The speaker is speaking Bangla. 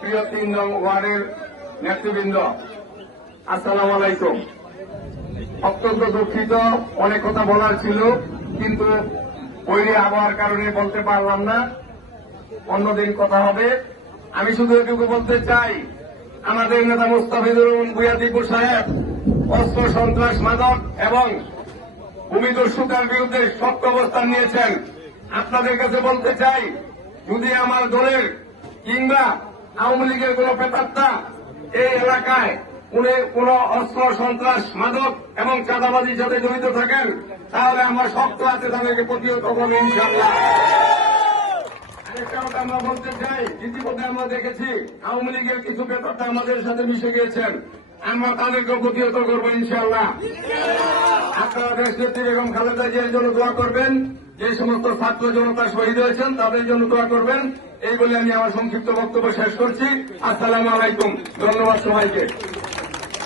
প্রিয় তিন নং ওয়ার্ডের নেতৃবৃন্দ, আসসালাম আলাইকুম। অত্যন্ত দুঃখিত, অনেক কথা বলার ছিল, কিন্তু ওইলি আবহাওয়ার কারণে বলতে পারলাম না। অন্যদিন কথা হবে। আমি শুধু এটুকু বলতে চাই, আমাদের নেতা মুস্তাফিজুর রহমান বুয়াদিপুর সাহেব, অস্ত্র সন্ত্রাস মাদক এবং ভূমিদস্যুতার বিরুদ্ধে শক্ত অবস্থান নিয়েছেন। আপনাদের কাছে বলতে চাই, যদি আমার দলের কিংবা আওয়ামী লীগের কোন প্রেতাত্মা এই এলাকায় উনি কোন অস্ত্র, সন্ত্রাস, মাদক এবং চাঁদাবাজির সাথে জড়িত থাকেন, তাহলে আমার শক্ত আছে তাদেরকে প্রতিহত করব ইনশাল্লাহ আমরা বলতে চাই, ইতিমধ্যে আমরা দেখেছি আওয়ামী লীগের কিছু ব্যাপারটা আমাদের সাথে মিশে গিয়েছেন। আমরা তাদেরকে প্রতিহত করব ইনশাল্লাহ দেশ বেগম খালেদা জিয়ার জন্য দোয়া করবেন। যে সমস্ত ছাত্র জনতা শহীদ হয়েছেন, তাদের জন্য দোয়া করবেন। এই বলে আমি আমার সংক্ষিপ্ত বক্তব্য শেষ করছি। আসসালামু আলাইকুম। ধন্যবাদ সবাইকে।